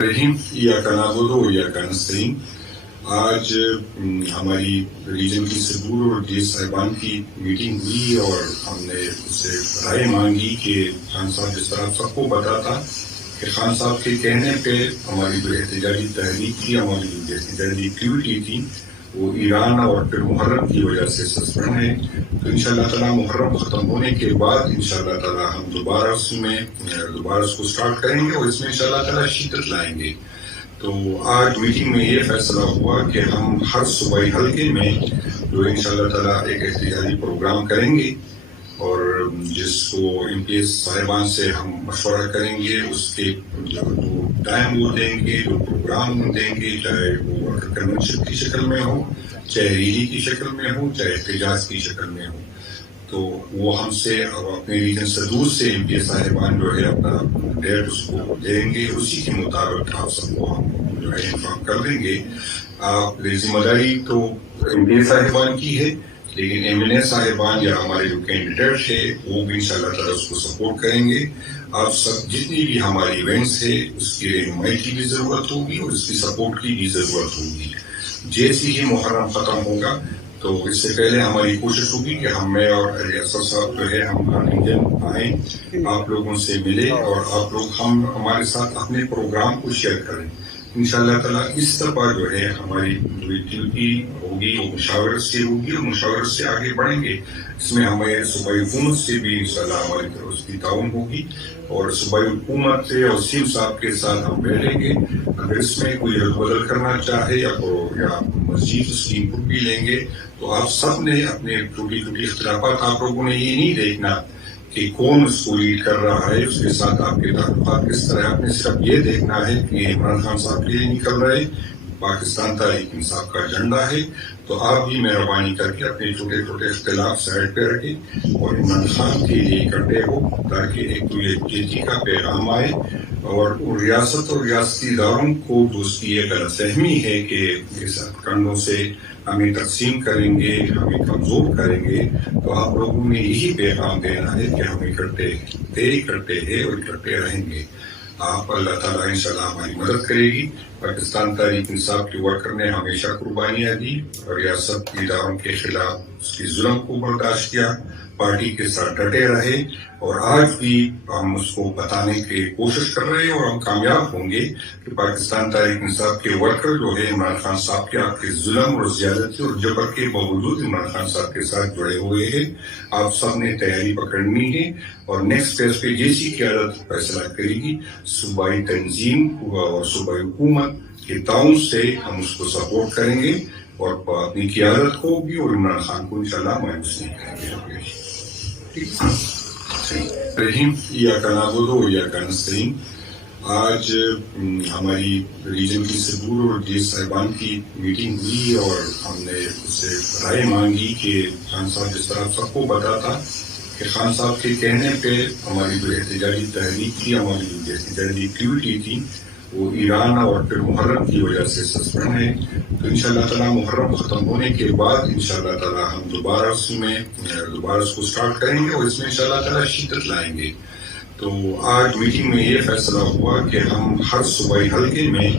رحیم ایاک نعبد و ایاک نستعین۔ آج ہماری ریجن کی صدور اور ڈی صاحبان کی میٹنگ ہوئی اور ہم نے اس سے رائے مانگی کہ خان صاحب جس طرح سب کو پتا تھا کہ خان صاحب کے کہنے پہ ہماری جو احتجاجی تحریک تھی، ہماری جو احتجاجی ایکٹیویٹی تھی، وہ ایران اور پھر محرم کی وجہ سے سسپینڈ ہے۔ تو انشاءاللہ تعالیٰ محرم ختم ہونے کے بعد انشاءاللہ تعالیٰ ہم دوبارہ اس کو سٹارٹ کریں گے اور اس میں انشاءاللہ تعالیٰ شدت لائیں گے۔ تو آج میٹنگ میں یہ فیصلہ ہوا کہ ہم ہر صوبائی حلقے میں جو انشاءاللہ تعالیٰ ایک احتجاجی پروگرام کریں گے اور جس کو ایم پی ایس صاحبان سے ہم مشورہ کریں گے، اس کے جو ٹائم وہ دیں گے، جو پروگرام وہ دیں گے، چاہے وہ کنونشن کی شکل میں ہو، چاہے ریلی کی شکل میں ہو، چاہے احتجاج کی شکل میں ہو، تو وہ ہم سے اپنے ریجن صدور سے ایم پی ایس صاحبان جو ہے اپنا ڈیٹ اس کو دیں گے، اسی کے مطابق آپ سب کو ہم جو ہے انفارم کر دیں گے۔ ذمہ داری تو ایم پی ایس صاحبان کی ہے، لیکن ایم این اے صاحبان یا ہمارے جو کینڈیڈیٹ ہے وہ بھی انشاءاللہ تعالیٰ اس کو سپورٹ کریں گے۔ آپ سب جتنی بھی ہماری ایونٹس ہے اس کی رہنمائی کی بھی ضرورت ہوگی اور اس کی سپورٹ کی بھی ضرورت ہوگی۔ جیسے ہی محرم ختم ہوگا تو اس سے پہلے ہماری کوشش ہوگی کہ میں اور ریاست صاحب جو ہے ہم ریجن آئیں، آپ لوگوں سے ملیں اور آپ لوگ ہمارے ساتھ اپنے پروگرام کو شیئر کریں۔ انشاءاللہ تعالیٰ اس طرح جو ہے ہماری جو ایکٹیویٹی ہوگی وہ مشاورت سے ہوگی اور مشاورت سے آگے بڑھیں گے۔ اس میں ہمیں صوبائی حکومت سے بھی انشاءاللہ ہماری طرف اس کی تعاون ہوگی اور صوبائی حکومت سے اور سیم صاحب کے ساتھ ہم بیٹھیں گے۔ اگر اس میں کوئی رد بدل کرنا چاہے یا مزید اس کی انپٹ بھی لیں گے تو آپ سب نے اپنے چھوٹی چھوٹی اختلافات، آپ لوگوں نے یہ نہیں دیکھنا کہ کون اس کو لیڈ کر رہا ہے، اس کے ساتھ آپ کے تعلقات کس طرح، آپ نے صرف یہ دیکھنا ہے کہ عمران خان صاحب کے لیے نکل رہے، پاکستان تحریک انصاف کا ایجنڈا ہے۔ تو آپ بھی مہربانی کر کے اپنے چھوٹے چھوٹے اختلاف سائڈ پہ رکھیں اور عمران خان کے لیے اکٹھے ہو تاکہ ایک تو یہ جیتی کا پیغام آئے اور ریاست اور ریاستی اداروں کو جو اس کی یہ غلط فہمی ہے کہ اس کنڈوں سے ہمیں تقسیم کریں گے، ہمیں کمزور کریں گے، تو آپ لوگوں نے یہی پیغام دینا ہے کہ ہم اکٹھے ہیں اور اکٹھے رہیں گے۔ آپ اللہ تعالیٰ انشاءاللہ ہماری مدد کرے گی۔ پاکستان تحریک انصاف کے ورکر نے ہمیشہ قربانیاں دی اور ریاست کے اداروں کے خلاف اس کی ظلم کو برداشت کیا، پارٹی کے ساتھ ڈٹے رہے اور آج بھی ہم اس کو بتانے کی کوشش کر رہے ہیں اور ہم کامیاب ہوں گے کہ پاکستان تحریک انصاف کے ورکر جو ہے عمران خان صاحب کے آپ کے ظلم اور زیادتی اور جبر کے باوجود عمران خان صاحب کے ساتھ جڑے ہوئے ہیں۔ آپ سب نے تیاری پکڑنی ہے اور نیکسٹ فیز پہ جیسی قیادت فیصلہ کرے گی، صوبائی تنظیم اور صوبائی حکومت کے تعاون سے ہم اس کو سپورٹ کریں گے اور اپنی قیادت کو بھی اور عمران خان کو انشاءاللہ مایوس نہیں کریں گے۔ رحیم ایاک نعبد و ایاک نستعین۔ آج ہماری ریجن کی صدور اور ڈی صاحبان کی میٹنگ ہوئی اور ہم نے اس سے رائے مانگی کہ خان صاحب جس طرح سب کو پتا تھا کہ خان صاحب کے کہنے پہ ہماری جو احتجاجی تحریک تھی، ہماری جو احتجاجی ایکٹیویٹی تھی، وہ ایران اور پھر محرم کی وجہ سے سسپینڈ ہے۔ تو انشاءاللہ تعالیٰ محرم ختم ہونے کے بعد انشاءاللہ تعالیٰ ہم دوبارہ اس کو سٹارٹ کریں گے اور اس میں انشاءاللہ تعالیٰ شدت لائیں گے۔ تو آج میٹنگ میں یہ فیصلہ ہوا کہ ہم ہر صوبائی حلقے میں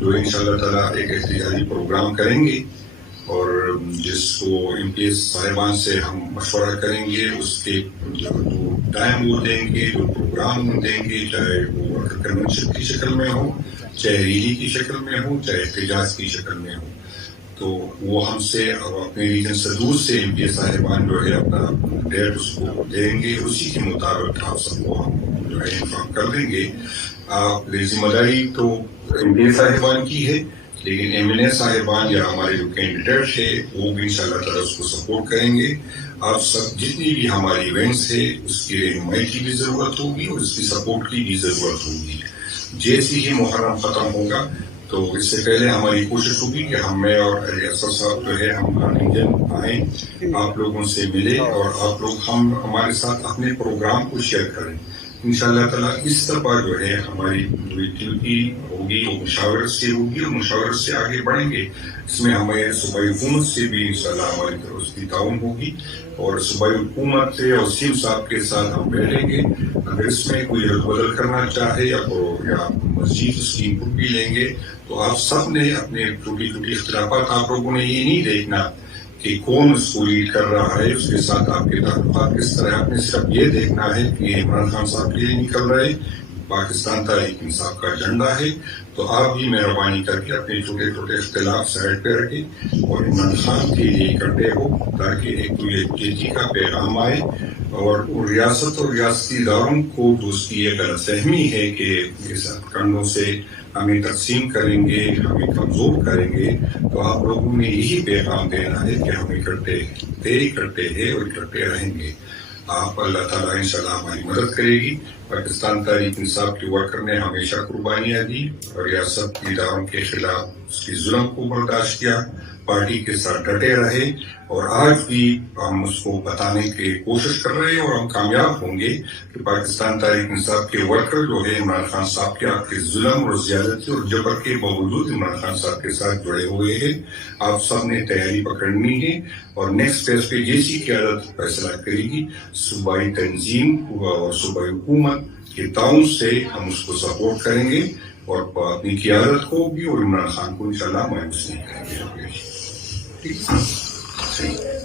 جو انشاءاللہ تعالیٰ ایک احتجاجی پروگرام کریں گے اور جس کو ایم پی ایس صاحبان سے ہم مشورہ کریں گے، اس کے جو ٹائم وہ دیں گے، جو پروگرام وہ دیں گے، چاہے وہ کنونشن کی شکل میں ہو، چاہے ریلی کی شکل میں ہو، چاہے احتجاج کی شکل میں ہو، تو وہ ہم سے اپنے ریجن صدور سے ایم پی ایس صاحبان جو ہے اپنا ڈیٹ اس کو دیں گے، اسی کے مطابق آپ سب کو ہم جو ہے انفارم کر دیں گے۔ ذمہ داری تو ایم پی ایس صاحبان کی ہے، لیکن ایم این اے صاحبان یا ہمارے جو کینڈیڈیٹ ہے وہ بھی انشاءاللہ تعالیٰ اس کو سپورٹ کریں گے۔ آپ سب جتنی بھی ہماری ایونٹس ہے اس کی رہنمائی کی بھی ضرورت ہوگی اور اس کی سپورٹ کی بھی ضرورت ہوگی۔ جیسے ہی محرم ختم ہوگا تو اس سے پہلے ہماری کوشش ہوگی کہ میں اور ریاست صاحب جو ہے ہم ریجن آئیں، آپ لوگوں سے ملیں اور آپ لوگ ہمارے ساتھ اپنے پروگرام کو شیئر کریں۔ انشاءاللہ تعالیٰ اس دفعہ جو ہے ہماری ایکٹیویٹی ہوگی وہ مشاورت سے ہوگی اور مشاورت سے آگے بڑھیں گے. اس میں ہمیں صوبائی حکومت سے بھی انشاءاللہ ہماری طرف اس کی تعاون ہوگی اور صوبائی حکومت سے اور سیم صاحب کے ساتھ ہم بیٹھیں گے. اگر اس میں کوئی رد بدل کرنا چاہے یا مزید اس کی انپٹ بھی لیں گے تو آپ سب نے اپنے چھوٹی چھوٹی اختلافات، آپ لوگوں نے یہ نہیں دیکھنا کہ کون اس کو لیڈ کر رہا ہے، اس کے ساتھ آپ کے تعلقات کس طرح. آپ نے صرف یہ دیکھنا ہے کہ یہ عمران خان صاحب کے لیے نکل رہے، پاکستان تحریک انصاف کا ایجنڈا ہے. تو آپ بھی مہربانی کر کے اپنے چھوٹے چھوٹے اختلاف سائڈ پہ رکھیں اور عمران خان کے لیے اکٹھے ہو تاکہ ایک تو یکجہتی کا پیغام آئے. اور ریاست اور ریاستی اداروں کو جو اس کی یہ غلط فہمی ہے کہ اس کنڈوں سے ہمیں تقسیم کریں گے، ہمیں کمزور کریں گے، تو آپ لوگوں نے یہی پیغام دینا ہے کہ ہم اکٹھے ہیں اور اکٹھے رہیں گے. آپ اللہ تعالیٰ انشاءاللہ ہماری مدد کرے گی. پاکستان تحریک انصاف کے ورکر نے ہمیشہ قربانیاں دی اور ریاست اداروں کے خلاف اس کی ظلم کو برداشت کیا، پارٹی کے ساتھ ڈٹے رہے اور آج بھی ہم اس کو بتانے کی کوشش کر رہے ہیں اور ہم کامیاب ہوں گے کہ پاکستان تحریک انصاف کے ورکر جو ہے عمران خان صاحب کے آپ کے ظلم اور زیادتی اور جبر کے باوجود عمران خان صاحب کے ساتھ جڑے ہوئے ہیں. آپ سب نے تیاری پکڑنی ہے اور نیکسٹ فیز پہ جیسی قیادت فیصلہ کرے گی صوبائی تنظیم اور صوبائی حکومت کے تعاون سے ہم اس کو سپورٹ کریں گے اور اپنی قیادت کو بھی اور عمران خان کو انشاءاللہ مایوس نہیں کریں گے. ٹھیک ہے.